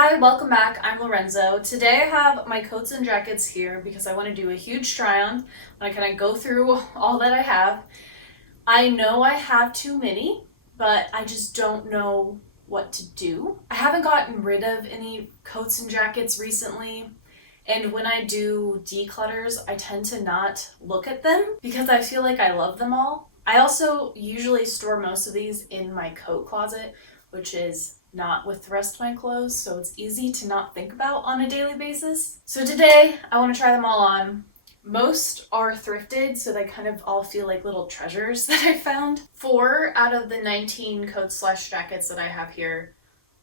Hi, welcome back. I'm Lorenzo. Today I have my coats and jackets here because I want to do a huge try on. I kind of go through all that I have. I know I have too many, but I just don't know what to do. I haven't gotten rid of any coats and jackets recently. And when I do declutters, I tend to not look at them because I feel like I love them all. I also usually store most of these in my coat closet, which is not with the rest of my clothes, so it's easy to not think about on a daily basis. So today I want to try them all on. Most are thrifted, so they kind of all feel like little treasures that I found. 4 out of the 19 coats/jackets that I have here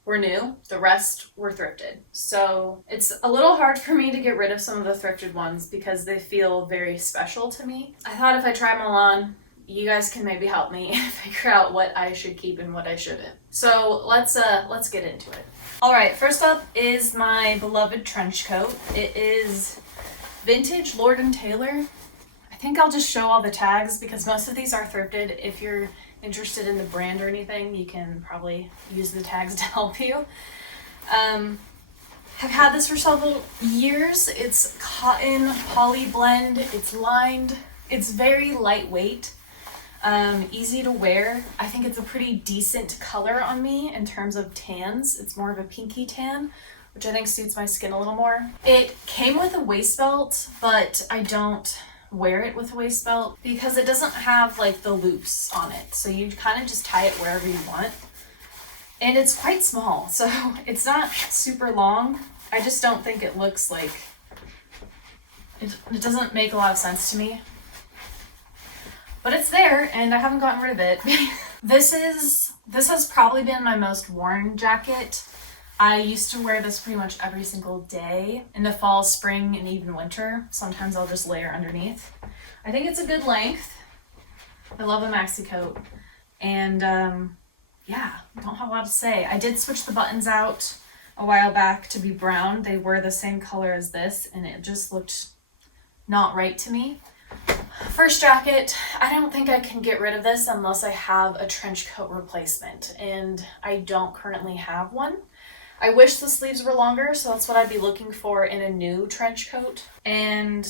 were new. The rest were thrifted. So it's a little hard for me to get rid of some of the thrifted ones because they feel very special to me. I thought if I try them all on, you guys can maybe help me figure out what I should keep and what I shouldn't. So let's get into it. All right, first up is my beloved trench coat. It is vintage Lord & Taylor. I think I'll just show all the tags because most of these are thrifted. If you're interested in the brand or anything, you can probably use the tags to help you. Have had this for several years. It's cotton poly blend. It's lined. It's very lightweight. Easy to wear. I think it's a pretty decent color on me in terms of tans. It's more of a pinky tan, which I think suits my skin a little more. It came with a waist belt, but I don't wear it with a waist belt because it doesn't have like the loops on it. So you kind of just tie it wherever you want. And it's quite small, so it's not super long. I just don't think it looks like, it doesn't make a lot of sense to me. But it's there, and I haven't gotten rid of it. This has probably been my most worn jacket. I used to wear this pretty much every single day in the fall, spring, and even winter. Sometimes I'll just layer underneath. I think it's a good length. I love a maxi coat. And yeah, don't have a lot to say. I did switch the buttons out a while back to be brown. They were the same color as this, and it just looked not right to me. First jacket, I don't think I can get rid of this unless I have a trench coat replacement, and I don't currently have one. I wish the sleeves were longer, so that's what I'd be looking for in a new trench coat, and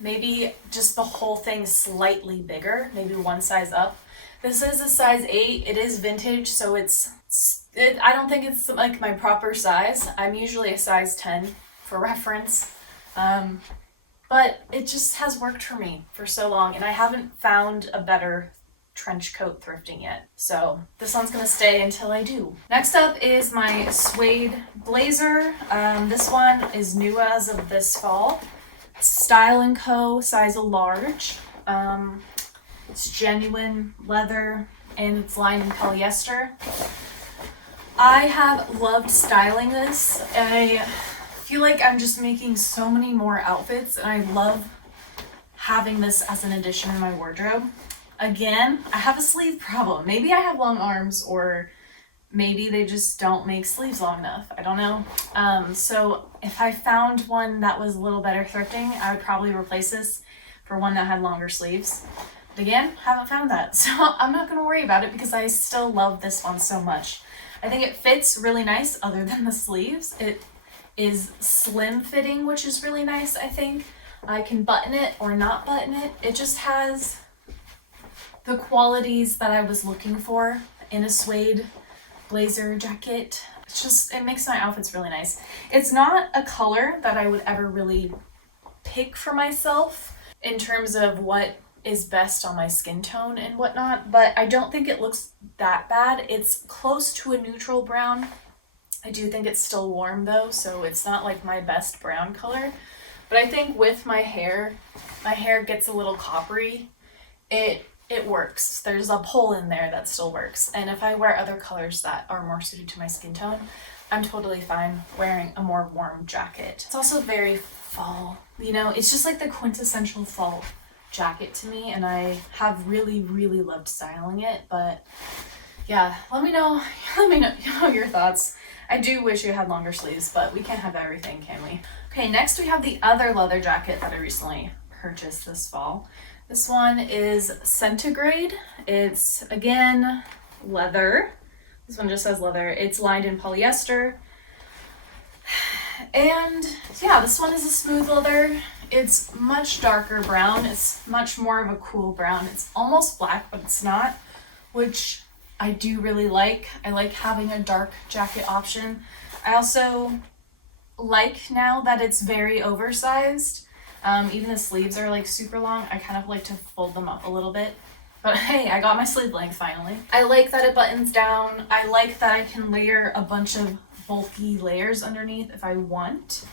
maybe just the whole thing slightly bigger, maybe one size up. This is a size 8. It is vintage, so I don't think it's like my proper size. I'm usually a size 10 for reference. But it just has worked for me for so long, and I haven't found a better trench coat thrifting yet. So this one's gonna stay until I do. Next up is my suede blazer. This one is new as of this fall. Style & Co. size a large. It's genuine leather and it's lined in polyester. I have loved styling this. I feel like I'm just making so many more outfits, and I love having this as an addition in my wardrobe. Again, I have a sleeve problem. Maybe I have long arms, or maybe they just don't make sleeves long enough. I don't know. So if I found one that was a little better thrifting, I would probably replace this for one that had longer sleeves. But again, haven't found that. So I'm not gonna worry about it because I still love this one so much. I think it fits really nice other than the sleeves. It is slim fitting, which is really nice. I think I can button it or not button it. It just has the qualities that I was looking for in a suede blazer jacket. It makes my outfits really nice. It's not a color that I would ever really pick for myself in terms of what is best on my skin tone and whatnot, but I don't think it looks that bad. It's close to a neutral brown. I do think it's still warm though, so it's not like my best brown color. But I think with my hair gets a little coppery. It works. There's a hole in there that still works. And if I wear other colors that are more suited to my skin tone, I'm totally fine wearing a more warm jacket. It's also very fall, it's just like the quintessential fall jacket to me, and I have really, really loved styling it. But yeah, let me know your thoughts. I do wish it had longer sleeves, but we can't have everything, can we? Okay, next we have the other leather jacket that I recently purchased this fall. This one is Centigrade. It's, again, leather. This one just says leather. It's lined in polyester. And yeah, this one is a smooth leather. It's much darker brown. It's much more of a cool brown. It's almost black, but it's not, which I do really like. I like having a dark jacket option. I also like now that it's very oversized. Even the sleeves are like super long. I kind of like to fold them up a little bit. But hey, I got my sleeve length finally. I like that it buttons down. I like that I can layer a bunch of bulky layers underneath if I want.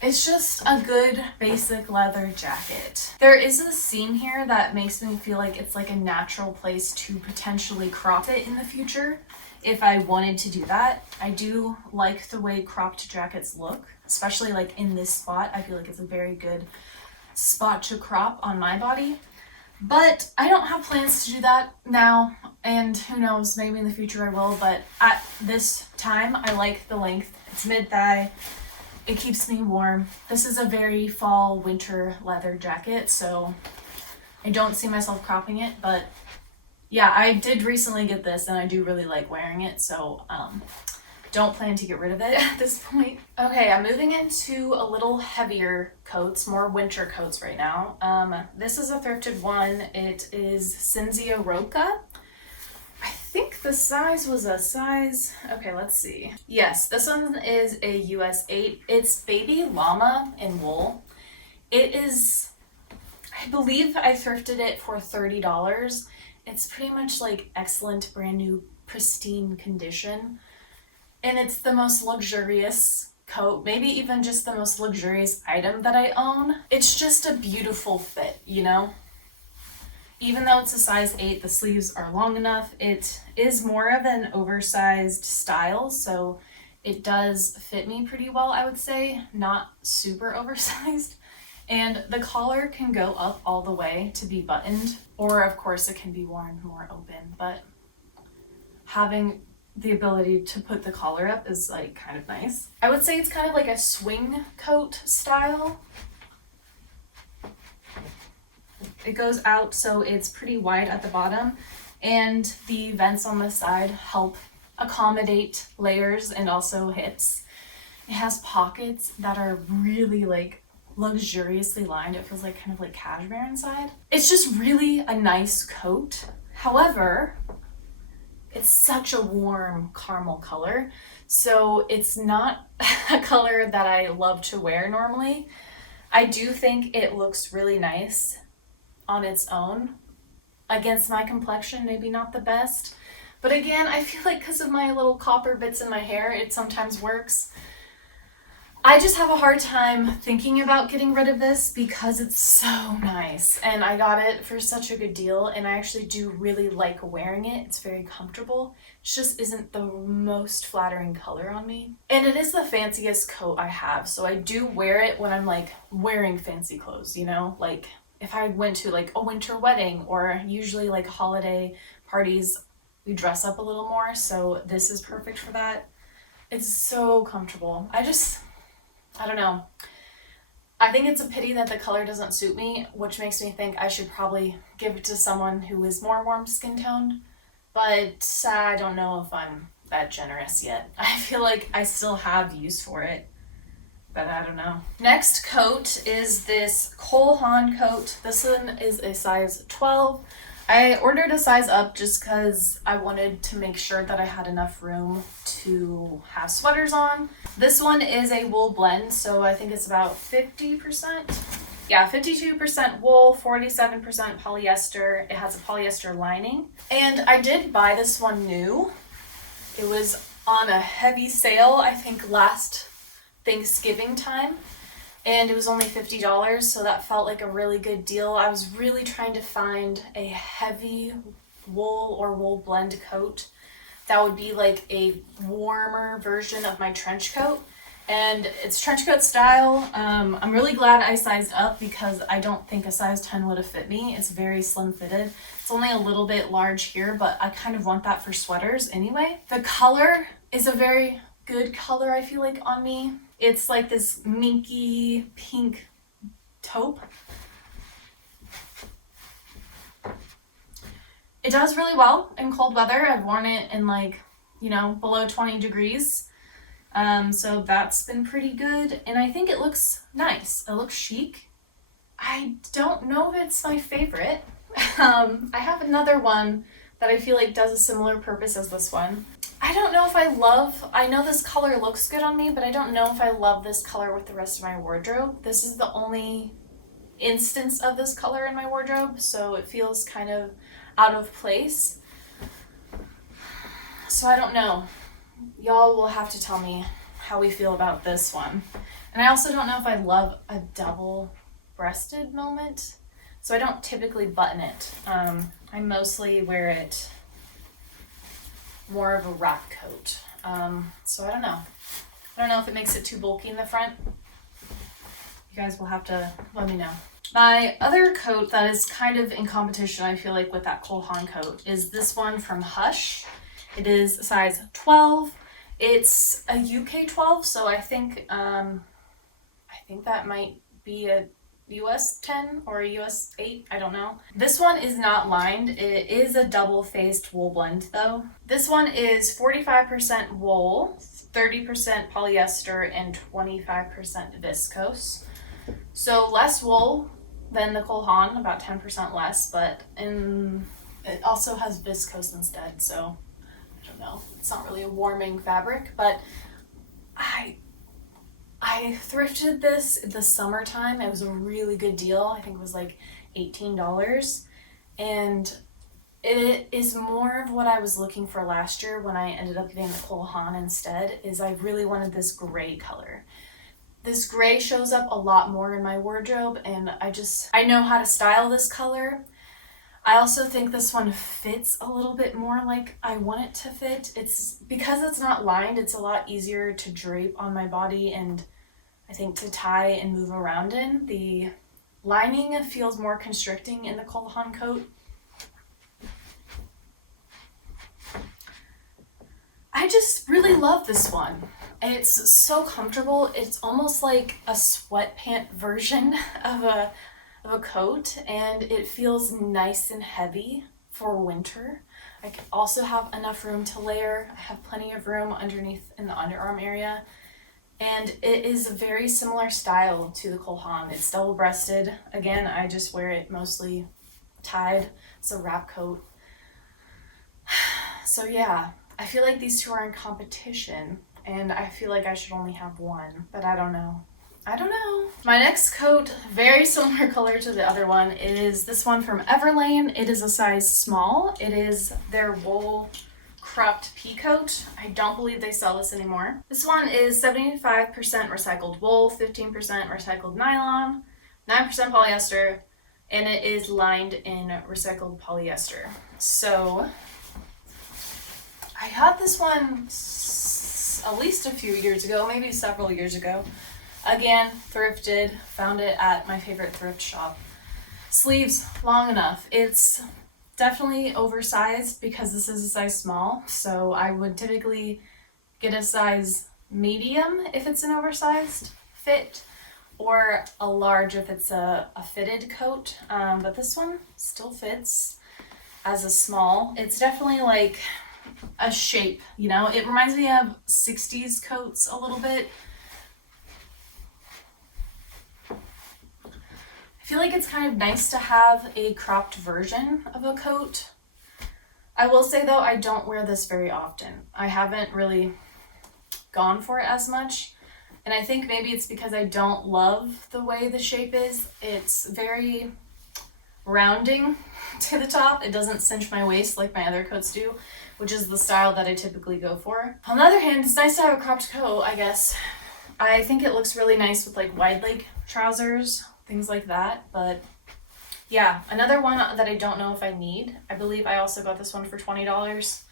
It's just a good basic leather jacket. There is a seam here that makes me feel like it's like a natural place to potentially crop it in the future if I wanted to do that. I do like the way cropped jackets look, especially like in this spot. I feel like it's a very good spot to crop on my body. But I don't have plans to do that now, and who knows, maybe in the future I will, but at this time I like the length. It's mid-thigh. It keeps me warm. This is a very fall winter leather jacket, so I don't see myself cropping it, but yeah, I did recently get this and I do really like wearing it, so don't plan to get rid of it at this point. Okay, I'm moving into a little heavier coats, more winter coats right now. This is a thrifted one. It is Cinzia Roca. I think the size was a size, okay, let's see. Yes, this one is a US 8. It's baby llama in wool. It is, I believe I thrifted it for $30. It's pretty much like excellent, brand new, pristine condition. And it's the most luxurious coat, maybe even just the most luxurious item that I own. It's just a beautiful fit, you know? Even though it's a size 8, the sleeves are long enough. It is more of an oversized style, so it does fit me pretty well, I would say. Not super oversized. And the collar can go up all the way to be buttoned, or of course it can be worn more open, but having the ability to put the collar up is like kind of nice. I would say it's kind of like a swing coat style. It goes out so it's pretty wide at the bottom, and the vents on the side help accommodate layers and also hips. It has pockets that are really like luxuriously lined. It feels like kind of like cashmere inside. It's just really a nice coat. However, it's such a warm caramel color, so it's not a color that I love to wear normally. I do think it looks really nice on its own. Against my complexion, maybe not the best. But again, I feel like because of my little copper bits in my hair, it sometimes works. I just have a hard time thinking about getting rid of this because it's so nice, and I got it for such a good deal, and I actually do really like wearing it. It's very comfortable. It just isn't the most flattering color on me. And it is the fanciest coat I have, so I do wear it when I'm like wearing fancy clothes, you know? Like if I went to like a winter wedding or usually like holiday parties, we dress up a little more, so this is perfect for that. It's so comfortable. I don't know. I think it's a pity that the color doesn't suit me, which makes me think I should probably give it to someone who is more warm skin toned, but I don't know if I'm that generous yet. I feel like I still have use for it, but I don't know. Next coat is this Cole Haan coat. This one is a size 12. I ordered a size up just because I wanted to make sure that I had enough room to have sweaters on. This one is a wool blend, so I think it's about 50%. Yeah, 52% wool, 47% polyester. It has a polyester lining. And I did buy this one new. It was on a heavy sale, I think last Thanksgiving time. And it was only $50, so that felt like a really good deal. I was really trying to find a heavy wool or wool blend coat that would be like a warmer version of my trench coat. And it's trench coat style. I'm really glad I sized up because I don't think a size 10 would have fit me. It's very slim fitted. It's only a little bit large here, but I kind of want that for sweaters anyway. The color is a very good color, I feel like, on me. It's like this minky pink taupe. It does really well in cold weather. I've worn it in like, you know, below 20 degrees. So that's been pretty good, and I think it looks nice. It looks chic. I don't know if it's my favorite. I have another one that I feel like does a similar purpose as this one. I don't know if I know this color looks good on me, but I don't know if I love this color with the rest of my wardrobe. This is the only instance of this color in my wardrobe, so it feels kind of out of place. So I don't know. Y'all will have to tell me how we feel about this one. And I also don't know if I love a double-breasted moment, so I don't typically button it. I mostly wear it more of a wrap coat. So I don't know. I don't know if it makes it too bulky in the front. You guys will have to let me know. My other coat that is kind of in competition, I feel like, with that Cole Haan coat is this one from Hush. It is size 12. It's a UK 12, so I think that might be a US 10 or a US 8, I don't know. This one is not lined. It is a double-faced wool blend though. This one is 45% wool, 30% polyester, and 25% viscose. So less wool than the Cole Haan, about 10% less, but it also has viscose instead, so I don't know. It's not really a warming fabric, but I thrifted this in the summertime. It was a really good deal. I think it was like $18. And it is more of what I was looking for last year when I ended up getting the Cole Haan instead, is I really wanted this gray color. This gray shows up a lot more in my wardrobe, and I know how to style this color. I also think this one fits a little bit more like I want it to fit. Because it's not lined, it's a lot easier to drape on my body and I think to tie and move around in. The lining feels more constricting in the Cole Haan coat. I just really love this one. It's so comfortable. It's almost like a sweatpant version of a coat, and it feels nice and heavy for winter. I can also have enough room to layer. I have plenty of room underneath in the underarm area, and it is a very similar style to the Cole Haan. It's double-breasted. Again, I just wear it mostly tied. It's a wrap coat. So yeah, I feel like these two are in competition, and I feel like I should only have one, but I don't know. My next coat, very similar color to the other one, is this one from Everlane. It is a size small. It is their wool cropped pea coat. I don't believe they sell this anymore. This one is 75% recycled wool, 15% recycled nylon, 9% polyester, and it is lined in recycled polyester. So I got this one at least a few years ago, maybe several years ago. Again, thrifted, found it at my favorite thrift shop. Sleeves long enough. It's definitely oversized because this is a size small, so I would typically get a size medium if it's an oversized fit, or a large if it's a fitted coat, but this one still fits as a small. It's definitely like a shape, you know? It reminds me of 60s coats a little bit. I feel like it's kind of nice to have a cropped version of a coat. I will say though, I don't wear this very often. I haven't really gone for it as much. And I think maybe it's because I don't love the way the shape is. It's very rounding to the top. It doesn't cinch my waist like my other coats do, which is the style that I typically go for. On the other hand, it's nice to have a cropped coat, I guess. I think it looks really nice with like wide leg trousers, things like that. But yeah, another one that I don't know if I need. I believe I also got this one for $20.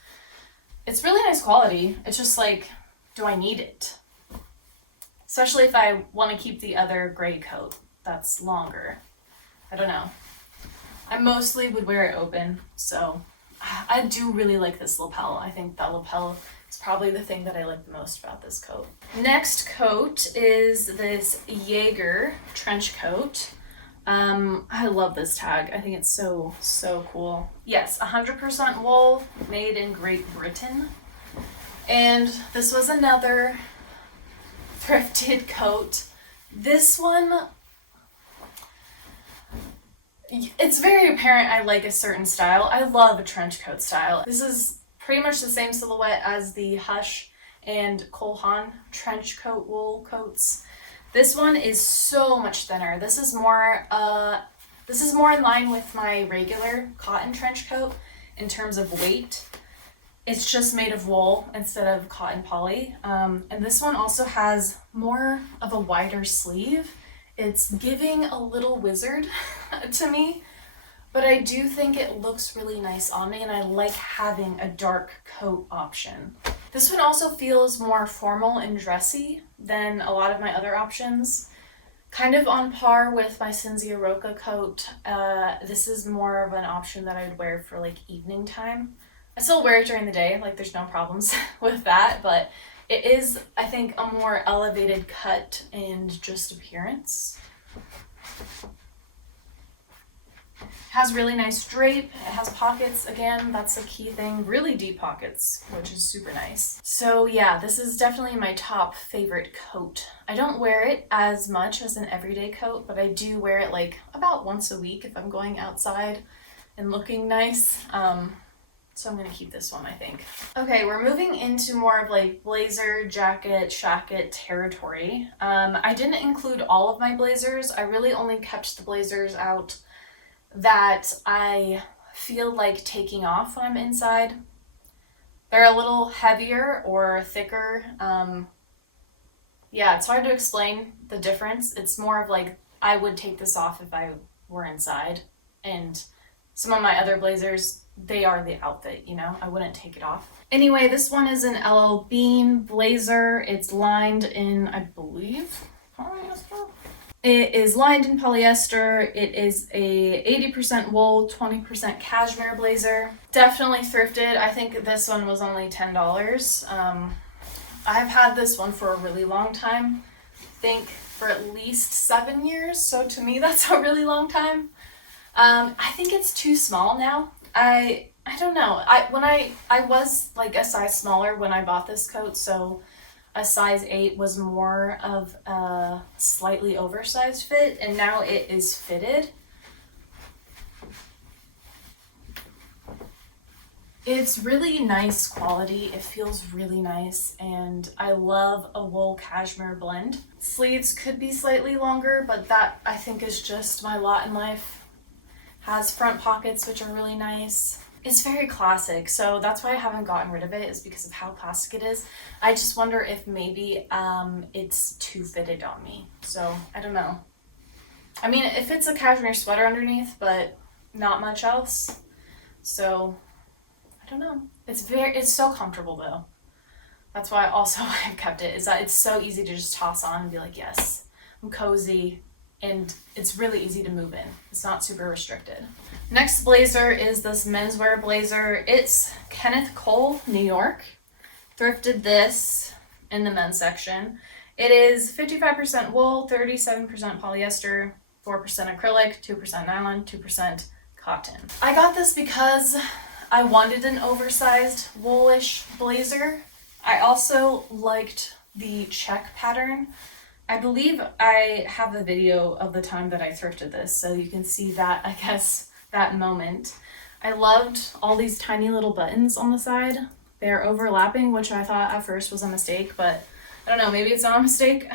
It's really nice quality. It's just like, do I need it? Especially if I want to keep the other gray coat that's longer. I don't know. I mostly would wear it open, so I do really like this lapel. I think that lapel is probably the thing that I like the most about this coat. Next coat is this Jaeger trench coat. I love this tag. I think it's so cool. Yes, 100% wool, made in Great Britain. And this was another thrifted coat. This one, it's very apparent I like a certain style. I love a trench coat style. This is pretty much the same silhouette as the Hush and Cole Haan trench coat wool coats. This one is so much thinner. This is more in line with my regular cotton trench coat in terms of weight. It's just made of wool instead of cotton poly. And this one also has more of a wider sleeve. It's giving a little wizard to me, but I do think it looks really nice on me, and I like having a dark coat option. This one also feels more formal and dressy than a lot of my other options. Kind of on par with my Cinzia Roca coat. This is more of an option that I would wear for like evening time. I still wear it during the day, like there's no problems with that, but it is, I think, a more elevated cut and just appearance. It has really nice drape. It has pockets. Again, that's a key thing. Really deep pockets, which is super nice. So yeah, this is definitely my top favorite coat. I don't wear it as much as an everyday coat, but I do wear it like about once a week if I'm going outside and looking nice. So I'm gonna keep this one, I think. Okay, we're moving into more of like blazer, jacket, shacket territory. I didn't include all of my blazers. I really only kept the blazers out that I feel like taking off when I'm inside. They're a little heavier or thicker. Yeah, it's hard to explain the difference. It's more of like I would take this off if I were inside, and some of my other blazers, they are the outfit, you know? I wouldn't take it off. Anyway, this one is an LL Bean blazer. It's lined in, I believe, polyester? It is lined in polyester. It is a 80% wool, 20% cashmere blazer. Definitely thrifted. I think this one was only $10. I've had this one for a really long time. I think for at least 7 years. So to me, that's a really long time. I think it's too small now. I don't know. I was like a size smaller when I bought this coat, so a size 8 was more of a slightly oversized fit, and now it is fitted. It's really nice quality. It feels really nice, and I love a wool cashmere blend. Sleeves could be slightly longer, but that I think is just my lot in life. Has front pockets, which are really nice. It's very classic, so that's why I haven't gotten rid of it, is because of how classic it is. I just wonder if maybe it's too fitted on me. So I don't know. I mean, it fits a cashmere sweater underneath, but not much else. So I don't know. It's so comfortable though. That's why also I've kept it, is that it's so easy to just toss on and be like, yes, I'm cozy. And it's really easy to move in. It's not super restricted. Next blazer is this menswear blazer. It's Kenneth Cole, New York. Thrifted this in the men's section. It is 55% wool, 37% polyester, 4% acrylic, 2% nylon, 2% cotton. I got this because I wanted an oversized woolish blazer. I also liked the check pattern. I believe I have a video of the time that I thrifted this, so you can see that, I guess, that moment. I loved all these tiny little buttons on the side. They're overlapping, which I thought at first was a mistake, but I don't know, maybe it's not a mistake.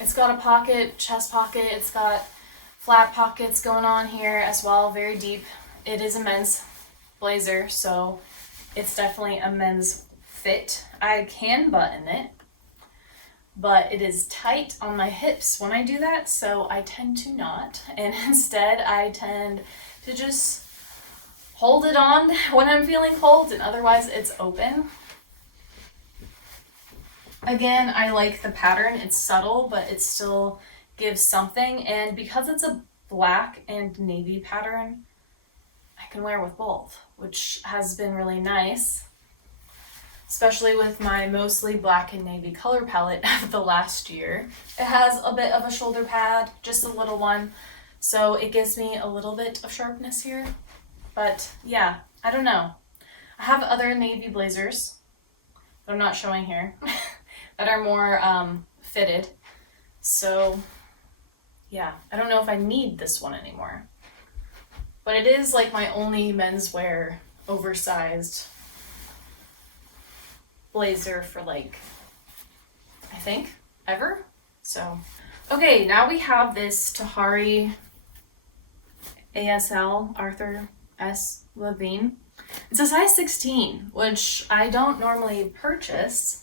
It's got a pocket, chest pocket. It's got flat pockets going on here as well, very deep. It is a men's blazer, so it's definitely a men's fit. I can button it, but it is tight on my hips when I do that, so I tend to not, and instead I tend to just hold it on when I'm feeling cold, and otherwise it's open. Again, I like the pattern. It's subtle, but it still gives something, and because it's a black and navy pattern, I can wear with both, which has been really nice. Especially with my mostly black and navy color palette of the last year. It has a bit of a shoulder pad, just a little one, so it gives me a little bit of sharpness here. But yeah, I don't know. I have other navy blazers that I'm not showing here that are more fitted. So yeah, I don't know if I need this one anymore. But it is like my only menswear oversized blazer for like, I think, ever. So, okay, now we have this Tahari ASL Arthur S. Levine. It's a size 16, which I don't normally purchase.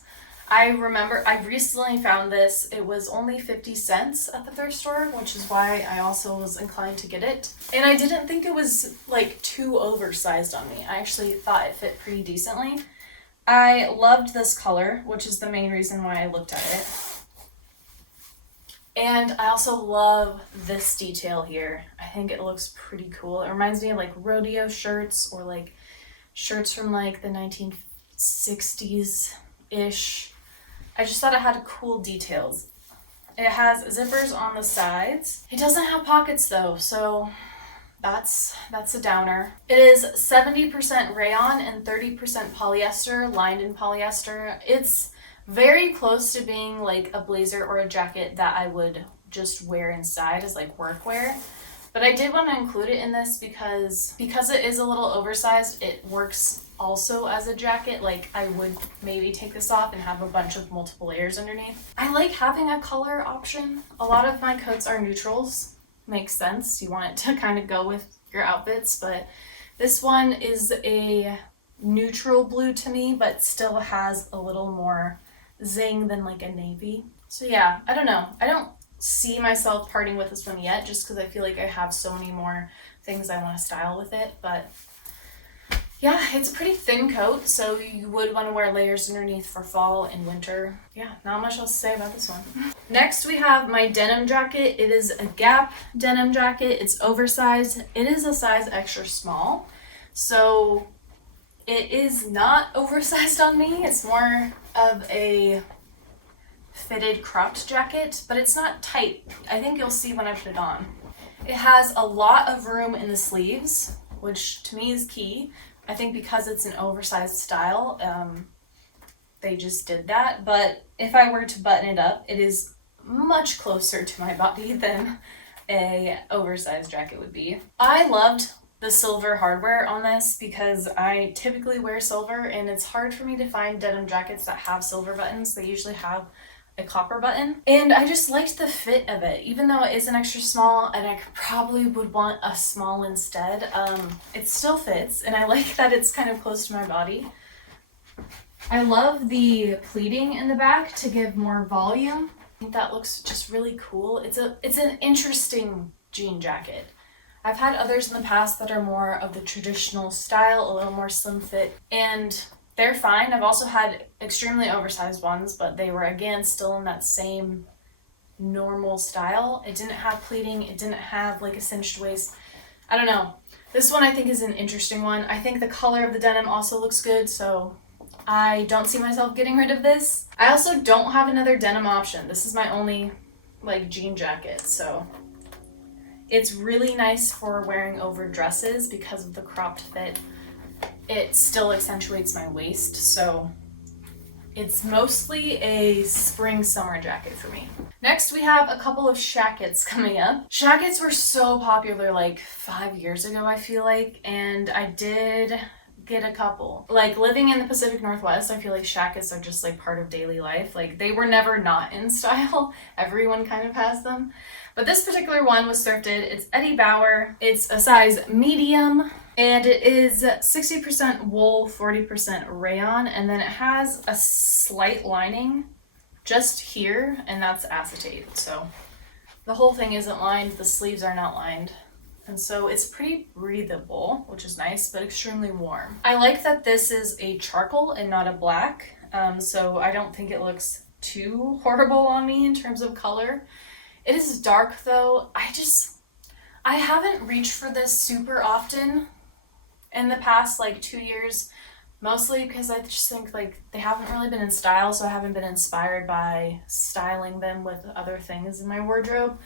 I remember I recently found this. It was only 50 cents at the thrift store, which is why I also was inclined to get it. And I didn't think it was like too oversized on me. I actually thought it fit pretty decently. I loved this color, which is the main reason why I looked at it. And I also love this detail here. I think it looks pretty cool. It reminds me of like rodeo shirts or like shirts from like the 1960s-ish. I just thought it had cool details. It has zippers on the sides. It doesn't have pockets though, so that's a downer. It is 70% rayon and 30% polyester, lined in polyester. It's very close to being like a blazer or a jacket that I would just wear inside as like workwear. But I did want to include it in this because it is a little oversized, it works also as a jacket. Like I would maybe take this off and have a bunch of multiple layers underneath. I like having a color option. A lot of my coats are neutrals. Makes sense. You want it to kind of go with your outfits, but this one is a neutral blue to me, but still has a little more zing than like a navy. So yeah, I don't know. I don't see myself parting with this one yet just because I feel like I have so many more things I want to style with it, but yeah, it's a pretty thin coat, so you would want to wear layers underneath for fall and winter. Yeah, not much else to say about this one. Next, we have my denim jacket. It is a Gap denim jacket. It's oversized. It is a size extra small, so it is not oversized on me. It's more of a fitted cropped jacket, but it's not tight. I think you'll see when I put it on. It has a lot of room in the sleeves, which to me is key. I think because it's an oversized style, they just did that. But if I were to button it up, it is much closer to my body than a oversized jacket would be. I loved the silver hardware on this because I typically wear silver and it's hard for me to find denim jackets that have silver buttons. They usually have a copper button, and I just liked the fit of it. Even though it is an extra small and I probably would want a small instead, it still fits, and I like that it's kind of close to my body. I love the pleating in the back to give more volume. I think that looks just really cool. It's an interesting jean jacket. I've had others in the past that are more of the traditional style, a little more slim fit, and they're fine. I've also had extremely oversized ones, but they were, again, still in that same normal style. It didn't have pleating. It didn't have like a cinched waist. I don't know. This one I think is an interesting one. I think the color of the denim also looks good, so I don't see myself getting rid of this. I also don't have another denim option. This is my only like jean jacket, so it's really nice for wearing over dresses because of the cropped fit. It still accentuates my waist, so it's mostly a spring-summer jacket for me. Next, we have a couple of Shackets coming up. Shackets were so popular like 5 years ago, I feel like, and I did get a couple. Like living in the Pacific Northwest, I feel like Shackets are just like part of daily life. Like they were never not in style. Everyone kind of has them. But this particular one was thrifted. It's Eddie Bauer. It's a size medium. And it is 60% wool, 40% rayon, and then it has a slight lining just here, and that's acetate. So the whole thing isn't lined, the sleeves are not lined. And so it's pretty breathable, which is nice, but extremely warm. I like that this is a charcoal and not a black, so I don't think it looks too horrible on me in terms of color. It is dark though. I haven't reached for this super often in the past like 2 years, mostly because I just think like they haven't really been in style, so I haven't been inspired by styling them with other things in my wardrobe.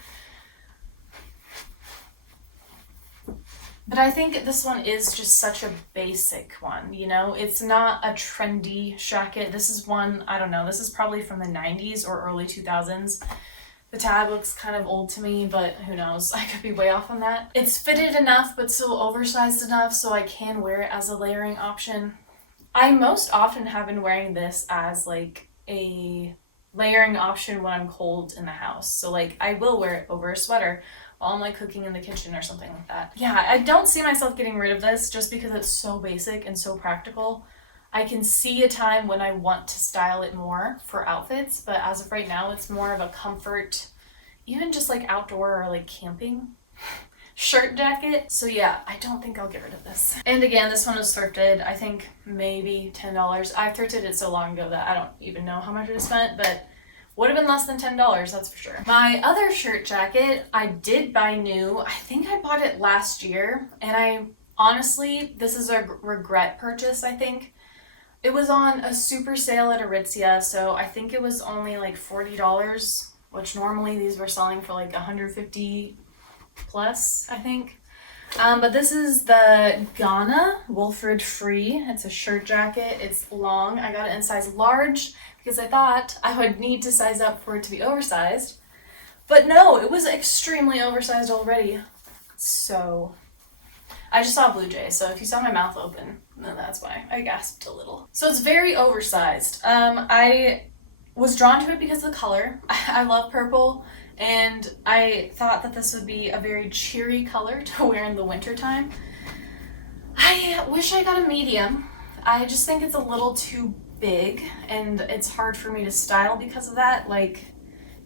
But I think this one is just such a basic one, you know? It's not a trendy Shacket. This is one, I don't know, this is probably from the 90s or early 2000s. The tag looks kind of old to me, but who knows? I could be way off on that. It's fitted enough, but still oversized enough so I can wear it as a layering option. I most often have been wearing this as like a layering option when I'm cold in the house. So like I will wear it over a sweater while I'm like cooking in the kitchen or something like that. Yeah, I don't see myself getting rid of this just because it's so basic and so practical. I can see a time when I want to style it more for outfits, but as of right now, it's more of a comfort, even just like outdoor or like camping shirt jacket. So yeah, I don't think I'll get rid of this. And again, this one was thrifted. I think maybe $10. I thrifted it so long ago that I don't even know how much I spent, but would have been less than $10, that's for sure. My other shirt jacket, I did buy new. I think I bought it last year, and I honestly, this is a regret purchase, I think. It was on a super sale at Aritzia, so I think it was only like $40, which normally these were selling for like $150 plus, I think. But this is the Ghana Wilfred Free. It's a shirt jacket. It's long. I got it in size large because I thought I would need to size up for it to be oversized. But no, it was extremely oversized already. So I just saw Blue Jay, so if you saw my mouth open, then that's why I gasped a little. So it's very oversized. I was drawn to it because of the color. I love purple, and I thought that this would be a very cheery color to wear in the wintertime. I wish I got a medium. I just think it's a little too big, and it's hard for me to style because of that. Like,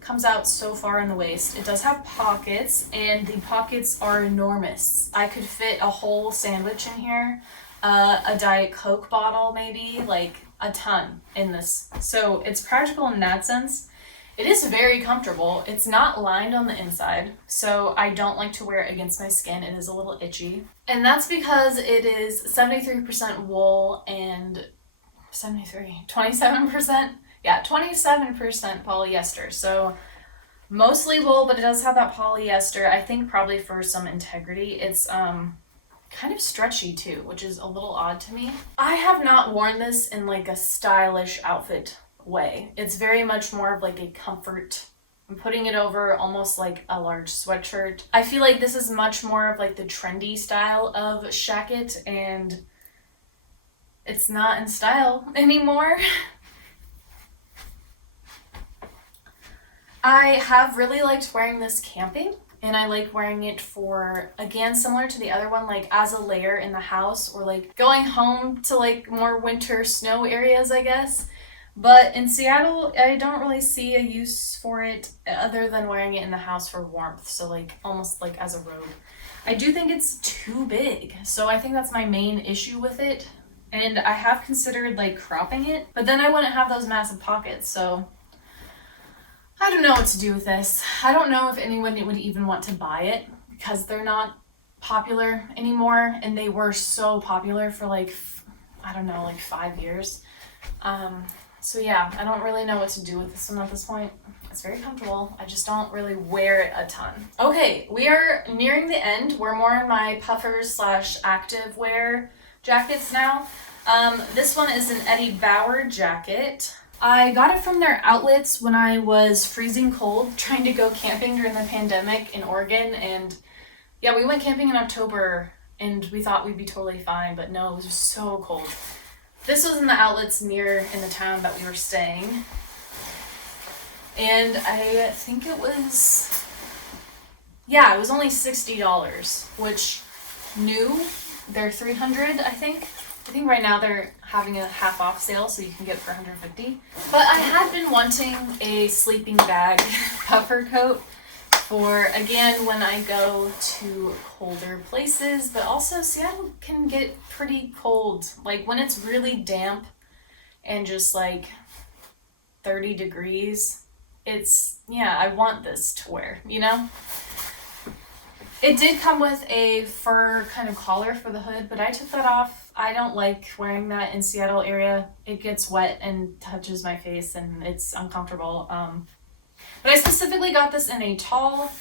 comes out so far in the waist. It does have pockets, and the pockets are enormous. I could fit a whole sandwich in here, a Diet Coke bottle maybe, like a ton in this. So it's practical in that sense. It is very comfortable. It's not lined on the inside, so I don't like to wear it against my skin. It is a little itchy. And that's because it is 73% wool and 27%? Yeah, 27% polyester. So mostly wool, but it does have that polyester. I think probably for some integrity. It's kind of stretchy too, which is a little odd to me. I have not worn this in like a stylish outfit way. It's very much more of like a comfort. I'm putting it over almost like a large sweatshirt. I feel like this is much more of like the trendy style of Shacket, and it's not in style anymore. I have really liked wearing this camping, and I like wearing it for, again, similar to the other one, like as a layer in the house, or like going home to like more winter snow areas, I guess. But in Seattle, I don't really see a use for it other than wearing it in the house for warmth, so like almost like as a robe. I do think it's too big, so I think that's my main issue with it. And I have considered like cropping it, but then I wouldn't have those massive pockets, so I don't know what to do with this. I don't know if anyone would even want to buy it because they're not popular anymore, and they were so popular for like, I don't know, like 5 years. So yeah, I don't really know what to do with this one at this point. It's very comfortable. I just don't really wear it a ton. Okay, we are nearing the end. We're more in my puffers / active wear jackets now. This one is an Eddie Bauer jacket. I got it from their outlets when I was freezing cold trying to go camping during the pandemic in Oregon, and yeah, we went camping in October and we thought we'd be totally fine, but no, it was so cold. This was in the outlets near in the town that we were staying, and I think it was, yeah, it was only $60, which new, they're $300, I think. I think right now they're having a half off sale, so you can get it for $150. But I had been wanting a sleeping bag puffer coat for, again, when I go to colder places, but also Seattle can get pretty cold. Like when it's really damp and just like 30 degrees, it's, yeah, I want this to wear, you know? It did come with a fur kind of collar for the hood, but I took that off. I don't like wearing that in Seattle area. It gets wet and touches my face and it's uncomfortable. But I specifically got this in a tall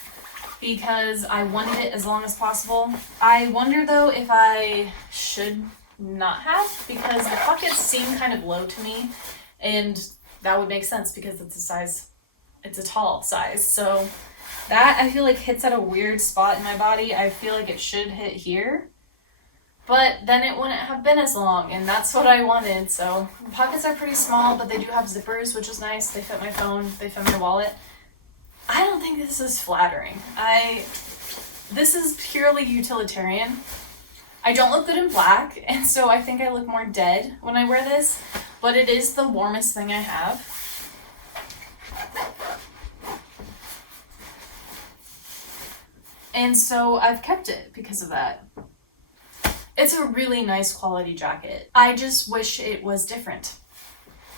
because I wanted it as long as possible. I wonder though if I should not have, because the pockets seem kind of low to me, and that would make sense because it's a tall size. So that I feel like hits at a weird spot in my body. I feel like it should hit here, but then it wouldn't have been as long, and that's what I wanted. So the pockets are pretty small, but they do have zippers, which is nice. They fit my phone, they fit my wallet. I don't think this is flattering. This is purely utilitarian. I don't look good in black, and so I think I look more dead when I wear this, but it is the warmest thing I have. And so I've kept it because of that. It's a really nice quality jacket. I just wish it was different.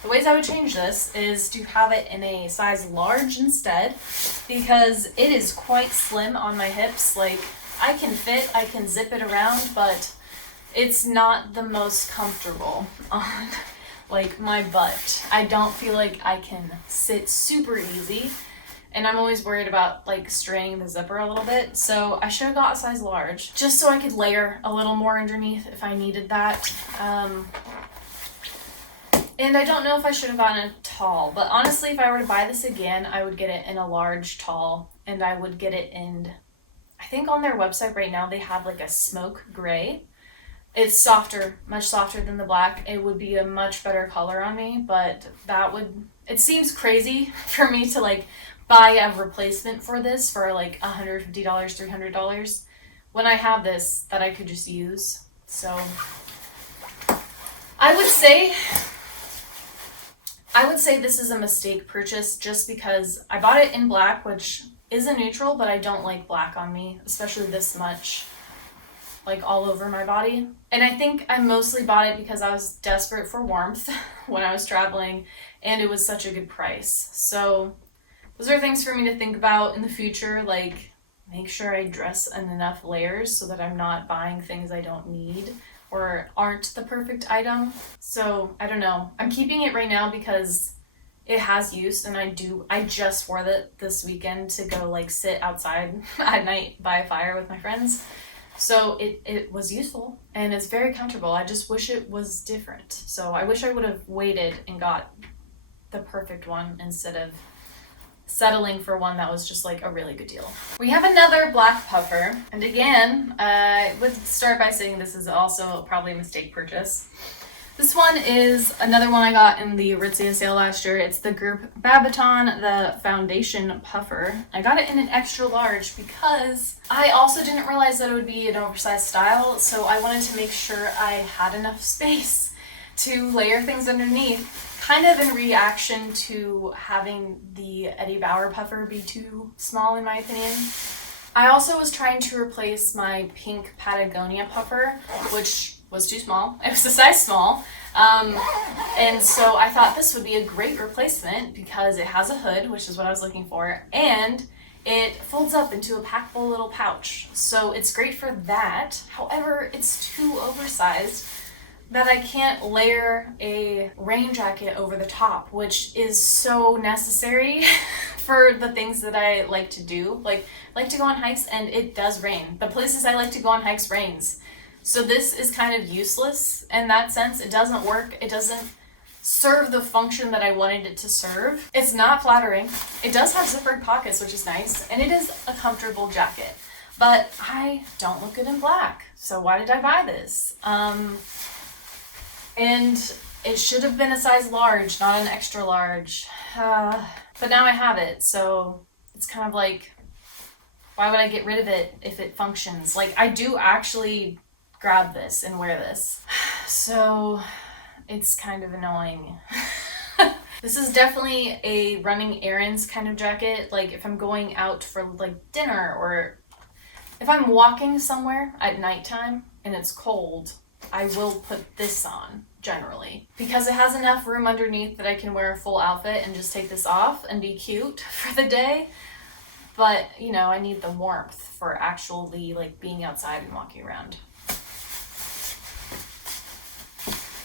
The ways I would change this is to have it in a size large instead, because it is quite slim on my hips. Like, I can zip it around, but it's not the most comfortable on like my butt. I don't feel like I can sit super easy, and I'm always worried about like straining the zipper a little bit. So I should have got a size large just so I could layer a little more underneath if I needed that. And I don't know if I should have gotten a tall, but honestly, if I were to buy this again, I would get it in a large tall, and I would get it in, I think on their website right now, they have like a smoke gray. It's softer, much softer than the black. It would be a much better color on me, but it seems crazy for me to like buy a replacement for this for like $150, $300 when I have this that I could just use. So I would say this is a mistake purchase just because I bought it in black, which is a neutral, but I don't like black on me, especially this much, like all over my body. And I think I mostly bought it because I was desperate for warmth when I was traveling, and it was such a good price. So those are things for me to think about in the future, like make sure I dress in enough layers so that I'm not buying things I don't need or aren't the perfect item. So I don't know. I'm keeping it right now because it has use, and I just wore it this weekend to go like sit outside at night by a fire with my friends. So it was useful and it's very comfortable. I just wish it was different. So I wish I would have waited and got the perfect one instead of settling for one that was just like a really good deal. We have another black puffer, and again, I would start by saying this is also probably a mistake purchase. This one is another one I got in the Aritzia sale last year. It's the Group Babaton, the foundation puffer. I got it in an extra large because I also didn't realize that it would be an oversized style, so I wanted to make sure I had enough space to layer things underneath, kind of in reaction to having the Eddie Bauer puffer be too small in my opinion. I also was trying to replace my pink Patagonia puffer, which was too small. It was a size small. And so I thought this would be a great replacement because it has a hood, which is what I was looking for, and it folds up into a packable little pouch. So it's great for that. However, it's too oversized that I can't layer a rain jacket over the top, which is so necessary for the things that I like to do. Like to go on hikes, and it does rain. The places I like to go on hikes rains. So this is kind of useless in that sense. It doesn't work. It doesn't serve the function that I wanted it to serve. It's not flattering. It does have zippered pockets, which is nice, and it is a comfortable jacket. But I don't look good in black, so why did I buy this? And it should have been a size large, not an extra large. But now I have it, so it's kind of like, why would I get rid of it if it functions? Like, I do actually grab this and wear this. So it's kind of annoying. This is definitely a running errands kind of jacket. Like if I'm going out for like dinner, or if I'm walking somewhere at nighttime and it's cold, I will put this on generally because it has enough room underneath that I can wear a full outfit and just take this off and be cute for the day. But you know, I need the warmth for actually like being outside and walking around.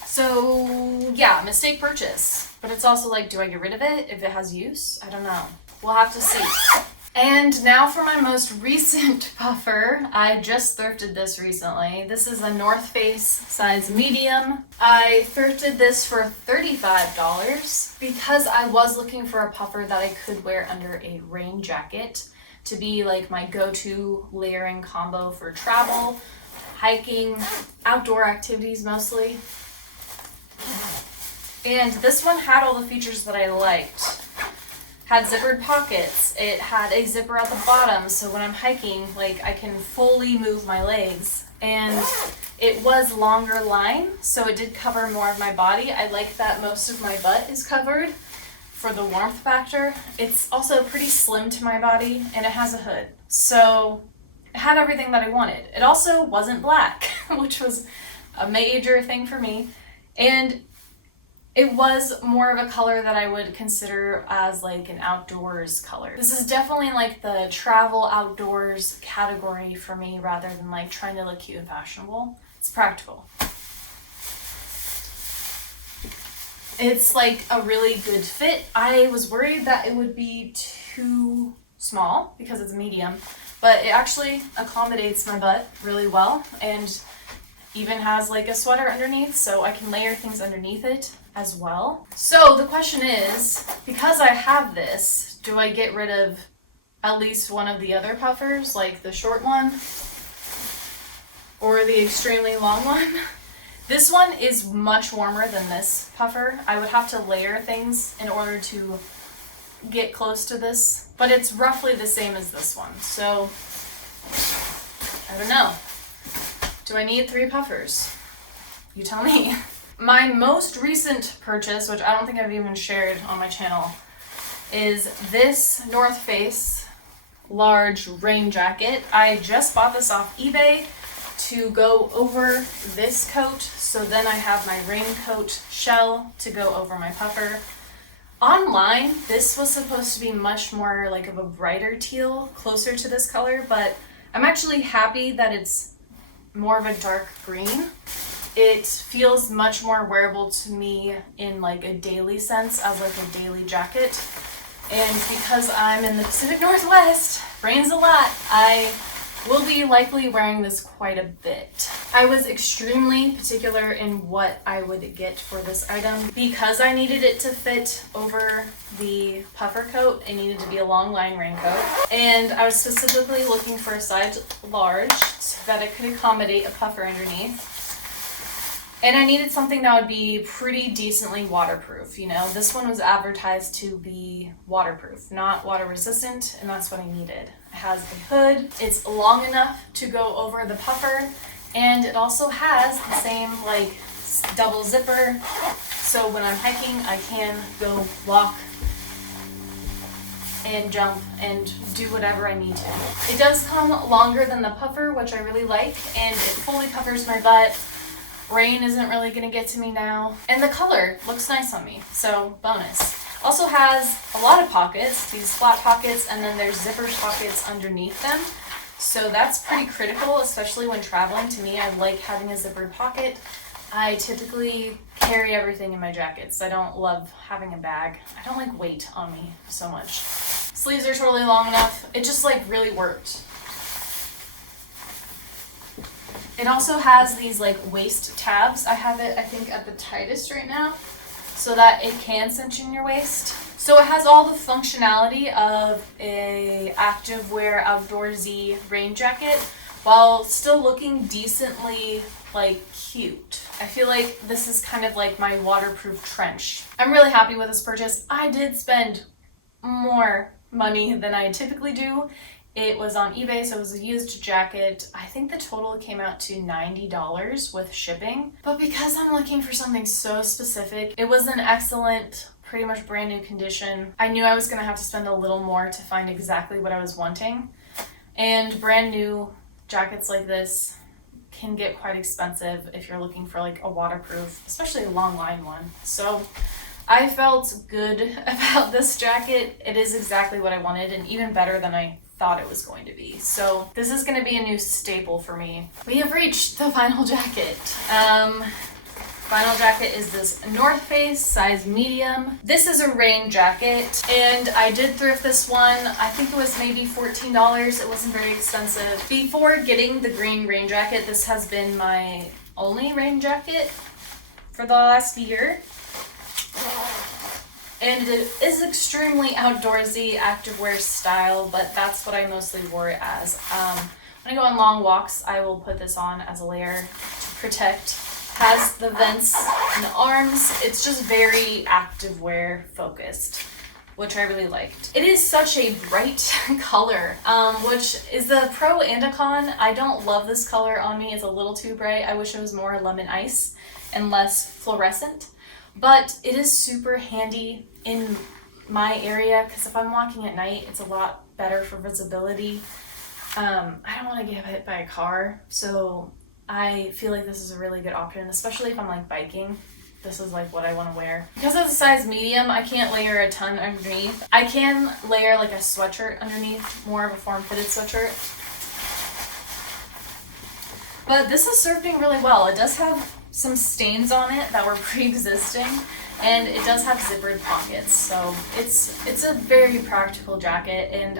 So yeah, mistake purchase. But it's also like, do I get rid of it if it has use? I don't know. We'll have to see. And now for my most recent puffer. I just thrifted this recently. This is a North Face size medium. I thrifted this for $35 because I was looking for a puffer that I could wear under a rain jacket to be like my go-to layering combo for travel, hiking, outdoor activities mostly. And this one had all the features that I liked. Had zippered pockets. It had a zipper at the bottom, so when I'm hiking, like I can fully move my legs. And it was longer line, so it did cover more of my body. I like that most of my butt is covered for the warmth factor. It's also pretty slim to my body, and it has a hood. So it had everything that I wanted. It also wasn't black, which was a major thing for me. And it was more of a color that I would consider as like an outdoors color. This is definitely like the travel outdoors category for me rather than like trying to look cute and fashionable. It's practical. It's like a really good fit. I was worried that it would be too small because it's a medium, but it actually accommodates my butt really well and even has like a sweater underneath, so I can layer things underneath it as well. So the question is, because I have this, do I get rid of at least one of the other puffers, like the short one or the extremely long one? This one is much warmer than this puffer. I would have to layer things in order to get close to this, but it's roughly the same as this one. So I don't know. Do I need 3 puffers? You tell me. My most recent purchase, which I don't think I've even shared on my channel, is this North Face large rain jacket. I just bought this off eBay to go over this coat, so then I have my raincoat shell to go over my puffer. Online, this was supposed to be much more like of a brighter teal, closer to this color, but I'm actually happy that it's more of a dark green. It feels much more wearable to me in like a daily sense as like a daily jacket. And because I'm in the Pacific Northwest, rains a lot, I will be likely wearing this quite a bit. I was extremely particular in what I would get for this item because I needed it to fit over the puffer coat. It needed to be a long line raincoat. And I was specifically looking for a size large so that it could accommodate a puffer underneath. And I needed something that would be pretty decently waterproof. You know, this one was advertised to be waterproof, not water resistant, and that's what I needed. It has a hood, it's long enough to go over the puffer, and it also has the same like double zipper. So when I'm hiking, I can go walk and jump and do whatever I need to. It does come longer than the puffer, which I really like, and it fully covers my butt. Rain isn't really gonna get to me now. And the color looks nice on me, so bonus. Also has a lot of pockets, these flat pockets, and then there's zipper pockets underneath them. So that's pretty critical, especially when traveling. To me, I like having a zippered pocket. I typically carry everything in my jackets. I don't love having a bag. I don't like weight on me so much. Sleeves are totally long enough. It just like really worked. It also has these like waist tabs. I have it, I think, at the tightest right now so that it can cinch in your waist. So it has all the functionality of a activewear outdoorsy rain jacket while still looking decently like cute. I feel like this is kind of like my waterproof trench. I'm really happy with this purchase. I did spend more money than I typically do. It was on eBay, so it was a used jacket. I think the total came out to $90 with shipping. But because I'm looking for something so specific, it was an excellent, pretty much brand new condition. I knew I was gonna have to spend a little more to find exactly what I was wanting. And brand new jackets like this can get quite expensive if you're looking for like a waterproof, especially a long line one. So I felt good about this jacket. It is exactly what I wanted and even better than I thought it was going to be. So this is going to be a new staple for me. We have reached the final jacket. Final jacket is this North Face size medium. This is a rain jacket, and I did thrift this one. I think it was maybe $14. It wasn't very expensive. Before getting the green rain jacket, this has been my only rain jacket for the last year. And it is extremely outdoorsy, activewear style, but that's what I mostly wore it as. When I go on long walks, I will put this on as a layer to protect. Has the vents in the arms. It's just very activewear focused, which I really liked. It is such a bright color, which is the pro and a con. I don't love this color on me. It's a little too bright. I wish it was more lemon ice and less fluorescent. But it is super handy in my area because if I'm walking at night, it's a lot better for visibility. I don't want to get hit by a car, so I feel like this is a really good option, especially if I'm like biking. This is like what I want to wear. Because of the size medium, I can't layer a ton underneath. I can layer like a sweatshirt underneath, more of a form-fitted sweatshirt. But this has served me really well. It does have some stains on it that were pre-existing, and it does have zippered pockets, so it's a very practical jacket. And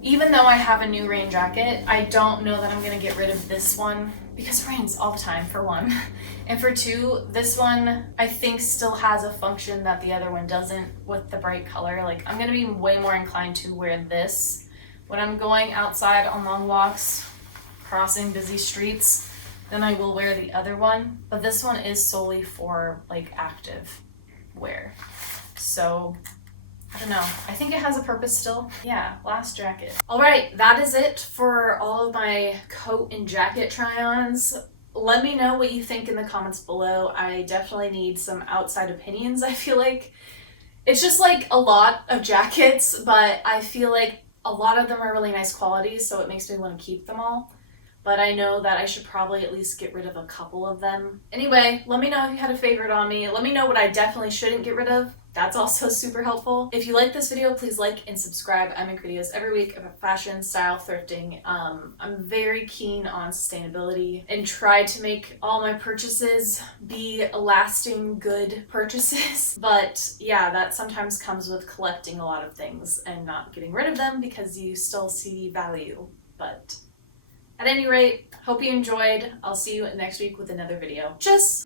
even though I have a new rain jacket, I don't know that I'm gonna get rid of this one because it rains all the time, for one, and for two, this one I think still has a function that the other one doesn't with the bright color. Like, I'm gonna be way more inclined to wear this when I'm going outside on long walks, crossing busy streets, then I will wear the other one. But this one is solely for like active wear. So I don't know. I think it has a purpose still. Yeah, last jacket. All right, that is it for all of my coat and jacket try-ons. Let me know what you think in the comments below. I definitely need some outside opinions. I feel like it's just like a lot of jackets, but I feel like a lot of them are really nice quality, so it makes me want to keep them all. But I know that I should probably at least get rid of a couple of them. Anyway, let me know if you had a favorite on me. Let me know what I definitely shouldn't get rid of. That's also super helpful. If you like this video, please like and subscribe. I make videos every week about fashion, style, thrifting. I'm very keen on sustainability and try to make all my purchases be lasting good purchases. But yeah, that sometimes comes with collecting a lot of things and not getting rid of them because you still see value. But at any rate, hope you enjoyed. I'll see you next week with another video. Tschüss!